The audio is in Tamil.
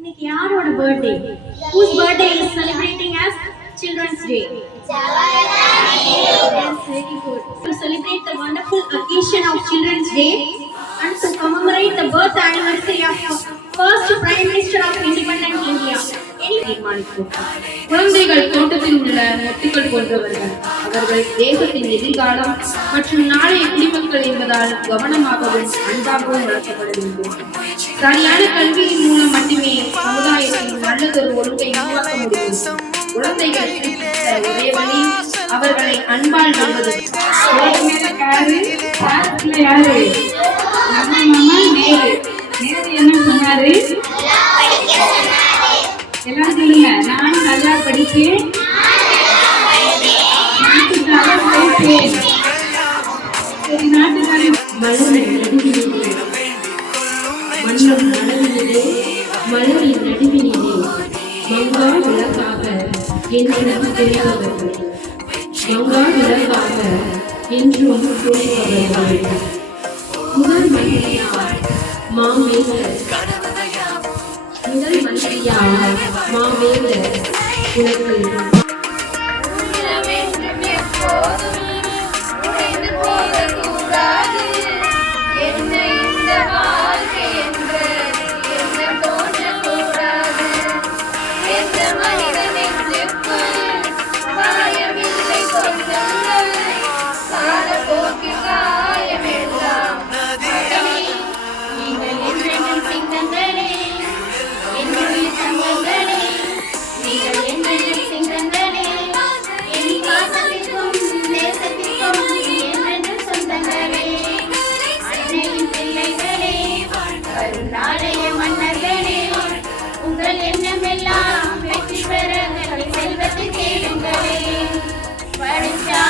இன்னைக்கு யாரோட birthday? Whose birthday is celebrating as Children's Day? Yes, very good. To celebrate the wonderful occasion of Children's Day and to commemorate the birth anniversary of first Prime Minister of Independent India. குழந்தைகள் தோட்டத்தில் உள்ள மொட்டுக்கள் போன்றவர்கள். அவர்கள் தேசத்தின் எதிர்காலம் மற்றும் நாளைய குடிமக்கள் என்பதால் கவனமாகவும் அன்பாகவும் வளர்க்கப்பட வேண்டும். சரியான கல்வியின் மூலம் மட்டுமே சமுதாயத்தில் நல்லதொரு ஒழுங்கை உருவாக்க முடியும். குழந்தைகள் ஒரே வழி அவர்களை அன்பால் வெல்வது. என்ன சொன்னாரு? எல்லாரும் சொல்லுங்க, நான் நல்லா படிப்பேன், நாட்டுக்காக படிப்பேன். சரி, நாட்டுக்காக மலரின் நடுவினிலே மலரின் நடுவினிலே மங்கா விளக்காக என்றும் தெரிந்தவர்கள், மங்கா விளக்காக என்றும் தெரிந்தவர்கள். முதல் மந்திரியார் மாமேலர், முதல் மந்திரியார் மாமேலர் குலத்தில் எண்ணமெல்லாம் வெற்றி பெற செல்வத்தை தேடுங்களே. படிச்சா